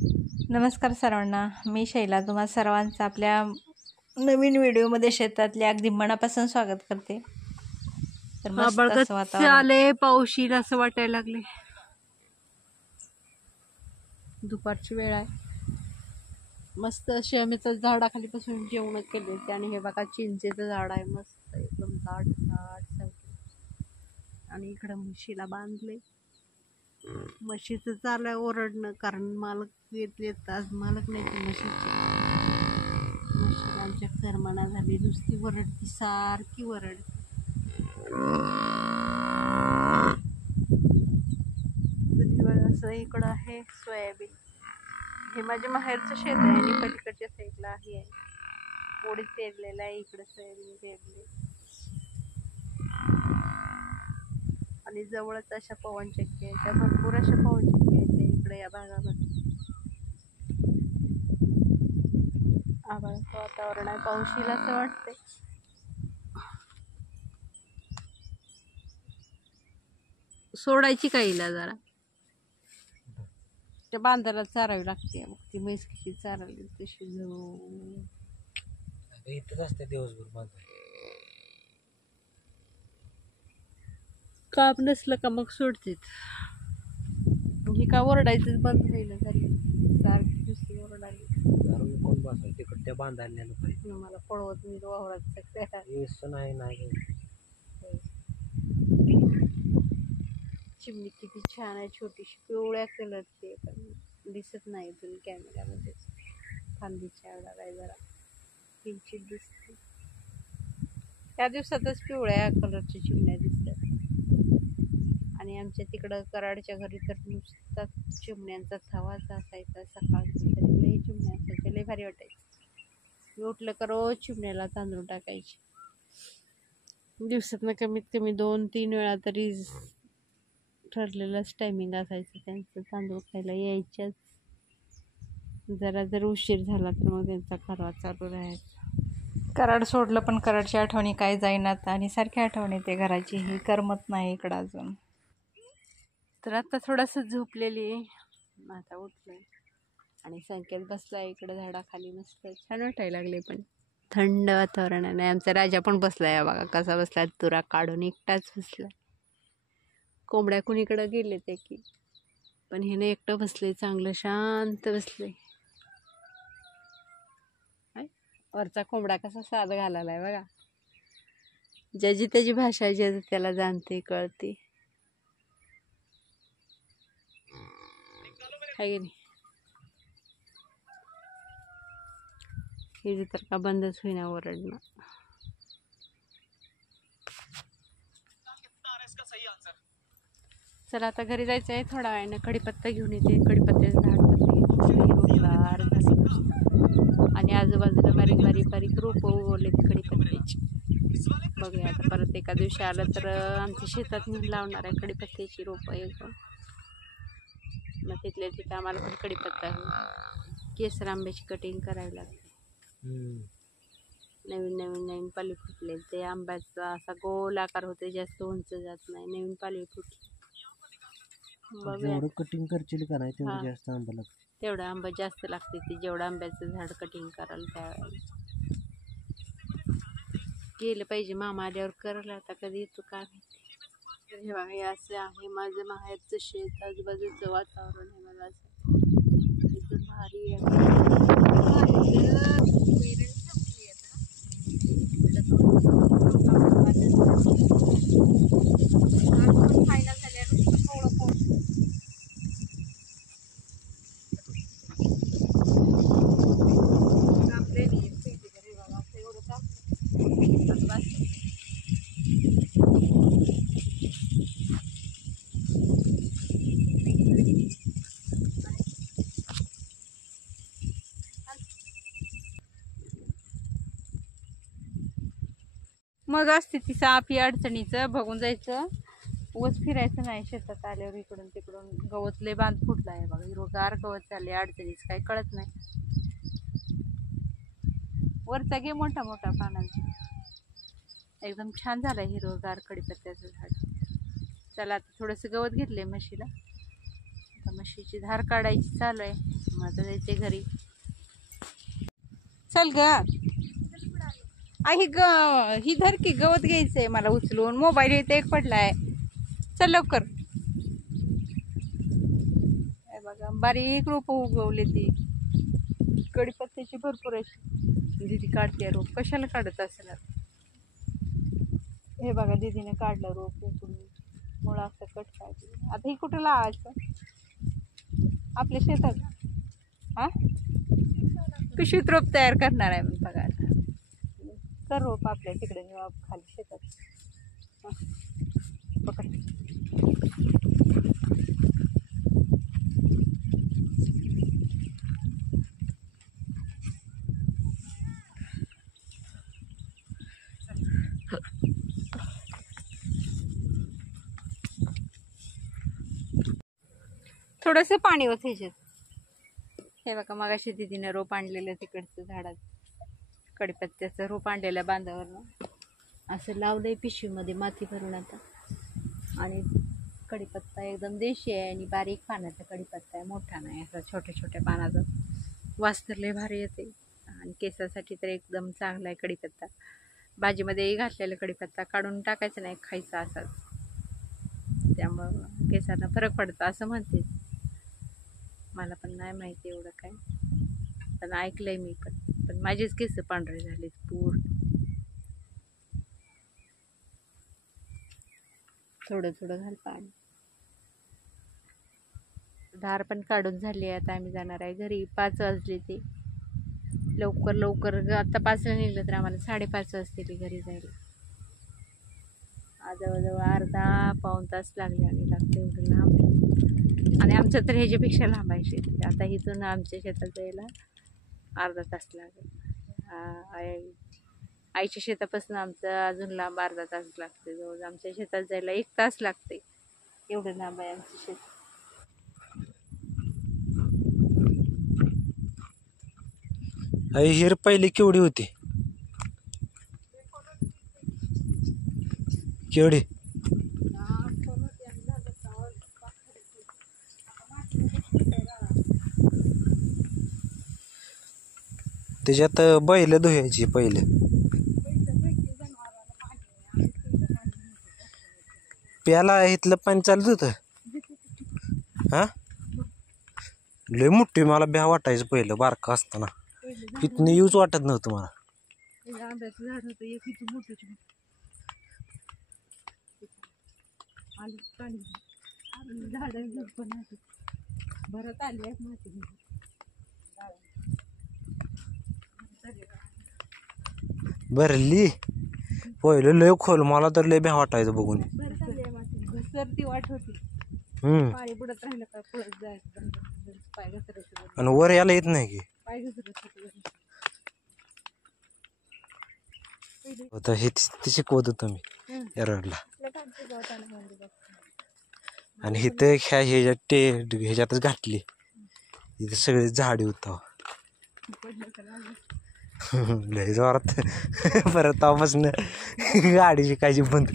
नमस्कार सर्वांना, मी शैला तुम्हा सर्वांचं आपल्या नवीन व्हिडिओमध्ये शेतातल्या अगदी मनापासून स्वागत करते। तर मस्त असं वातावरण आले, पाऊस येईल असं वाटायला लागले। दुपारची वेळ आहे, मस्त शेमेचं झाडाखाली बसून जेवण केले आणि हे बघा चिंचेचं झाड आहे, मस्त एकदम दाट दाट आणि इकडं म्हशीला बांधले। म्हशीचं चालू आहे ओरडणं, कारण मालक येत आज मालक नाही ते म्हशीचे। म्हशीला आमच्या करमना झाली, नुसती वरडती, सारखी वरडती। असं इकडं आहे सोयाबीन, हे माझ्या माहेरचं शेत आहे आणि पलीकडच्या साईडला आहे ओढीत पेरलेलं आहे, इकडं सोयाबीन पेरले आणि जवळच अशा पवनचक्क्या आहेत, त्या भरपूर अशा पवनचक्क्या आहेत इकडे या भागामध्ये। आभाळाचं वातावरण आहे, पाऊस येईल असं वाटतंय। सोडायची का हिला जरा, त्या बांधाला चारावी लागते, मग ती म्हैस कशी चारावी तशी इथंच असते दिवसभर बांधा। काम नसलं का मग सोडतेत, हे का ओरडायचंच बंद राहिलं घरी, सारखी दुसरी ओरडाली। कोण बसाय तिकडे त्या बांधायला पाहिजे, मला पळवत मी वावरात नाही। चिमणी किती छान आहे, छोटीशी पिवळ्या कलरची, पण दिसत नाही तुम्ही कॅमेऱ्यामध्ये, फांदीच्या आहे जरा किंचित दिसते। त्या दिवसातच पिवळ्या कलरच्या चिमण्या दिसतात आणि आमच्या तिकडं कराडच्या घरी तर नुसता चिमण्यांचा थवाच असायचा, सकाळचं तरी लई चिमण्या असायच्या, लई भारी वाटायचं। मी उठलं का रोज चिमण्याला तांदूळ टाकायचे, दिवसातनं कमीत कमी 2-3 वेळा तरी ठरलेलंच टायमिंग असायचं त्यांचं, तांदूळ खायला यायच्याच। जरा जर उशीर झाला तर मग त्यांचा खरवा चालू राहायचा। कराड सोडलं पण कराडची आठवणी काय जाईनात आणि सारखी आठवण येते घराची, ही करमत नाही इकडं अजून। तर आता थोडंसं झोपलेली आहे, आता उठले आणि संकेत बसला इकडे झाडाखाली, मस्त छान वाटायला लागले, पण थंड वातावरण आहे। आणि आमचा राजा पण बसलाय, या बघा कसा बसलाय, तुरा काढून एकटाच बसलाय। कोंबड्या कुणीकडे गेले ते की, पण हिने एकटं बसले, चांगलं शांत बसले। वरचा कोंबडा कसा साध घालायलाय बघा, ज्याची त्याची भाषा ज्याची त्याला जाणते कळते, आहे नाही। हे तर का बंदच होईना ओरडणं। चला आता घरी जायचं आहे, थोडा वेळानं कढीपत्ता घेऊन येते, कढीपत्त्याचं झाड हिरवगार झाले आणि आजूबाजूला बारीक बारीक बारीक रोपं उगवले कढीपत्त्याची। बघूया आता परत एका दिवशी आलं तर आमच्या शेतात मी लावणार आहे कढीपत्त्याची रोपं एकदम, मग तिथल्या तिथं आम्हाला पण कढीपत्ता केसर आंब्याची कटिंग करावी लागते। नवीन नवीन नवीन पाली फुटले, ते आंब्याचा असा गोल आकार होते, जास्त उंच जात नाही, नवीन पाली फुटली। जेवढं कटिंग करशील का नाही तेवढं जास्त आंबा लागतो, तेवढं आंबा जास्त लागते, ते जेवढं आंब्याचं झाड कटिंग कराल त्यावेळेला गेलं पाहिजे। मामा आल्यावर करल, आता कधी येतो काय माहिती। हे बघा, हे असं आहे माझं माहेरचं शेत, आजूबाजूचं वातावरण आहे मला असं एकदम भारी खायला मग असते ती साप ही अडचणीचं, बघून जायचं, उगाच फिरायचं नाही शेतात आल्यावर इकडून तिकडून। गवत लय बांध फुटला आहे बघा, हिरवगार गवत चालले, अडचणीचं काही कळत नाही। वरचा घे मोठा मोठा पानांचा, एकदम छान झालाय हिरवगार कढीपत्त्याचं झाड। चला आता थोडंसं गवत घेतलंय म्हशीला, आता म्हशीची धार काढायची चालू आहे, मग आता जायचे घरी. चल ग ही धर की गवत घ्यायचंय मला उचलून. मोबाईल इथे एक पडलाय. चल लवकर. हे बघा बारीक रोप उगवले ती कडीपत्त्याची भरपूर अशी. दीदी काढते रोप. कशाला काढत असेल? हे बघा दीदीने काढलं रोप उकडून. मुळा असं कट काढली. आता ही कुठं लावायचं? आपल्या शेतात. हा पिशवीत रोप तयार करणार आहे मग बघा. कर रोप आपल्या तिकडे खाली शेतात. पकड. थोडंसं पाणी होतं ह्याच्यात. हे बघा मगाशी दीदीने रोप आणलेलं तिकडचं झाडात कडीपत्त्याचं रोप आणलेलं बांधावरनं. असं लावलंय पिशवीमध्ये माती भरून आता. आणि कडीपत्ता एकदम देशी आहे आणि बारीक पानाचा कडीपत्ता आहे, मोठा नाही असा छोट्या छोट्या पानाचा. वास तर लय भारी येते आणि केसासाठी तर एकदम चांगला आहे कडीपत्ता. भाजीमध्येही घातलेला कडीपत्ता काढून टाकायचं नाही, खायचा असाच. त्यामुळं केसांना फरक पडतो असं म्हणते. मला पण नाही माहिती एवढं काय, पण ऐकलंय मी पण माझेच केस पांढरे झालेत पूर्ण. थोडं थोडं घाल पाणी. धार पण काढून झाली. आता आम्ही जाणार आहे घरी. 5 वाजले ते. लवकर लवकर आता 5ला निघलं तर आम्हाला 5:30 वाजतील घरी जायला. जवळजवळ अर्धा-पाऊण तास लागले आणि लागते एवढं लांब. आणि आमचं तर ह्याच्यापेक्षा लांब आहे शेत. आता इथून आमच्या शेतात जायला अर्धा तास लागेल. आईच्या शेतापासून आमचं अजून लांब अर्धा तास लागते. जवळ आमच्या शेतात जायला 1 तास लागते. एवढं लांब आहे आमचं शेत. हिर पहिली केवढी होती? केवढी? त्याच्यात बैल धुयायची पहिले. प्याला इथलं पाणी चालत होतं. हा लय मोठी. मला भ्या वाटायचं पहिलं बारका असताना. इथनं यूज वाटत नव्हतं मला. आंब्याचं झाड होतं एक इथं मोठं. झाडं पण भरत आली आहेत माती. भरली पहिलं लय खोल. मला तर लय भ्या वाटायचं बघून. घसरती वाट होती. पाणी बुडत राहिलं का पळत जायचं. पाय घसरायचं. आणि वर यायला येत नाही की. पाय घसरायचं. होतं हे ते शिकवत होतो मी एरडला. आणि इथं ह्याच्यातच घातली. इथे सगळे झाडे होतं. लय जोरात. परत तेव्हापासून गाडी शिकायची बंद.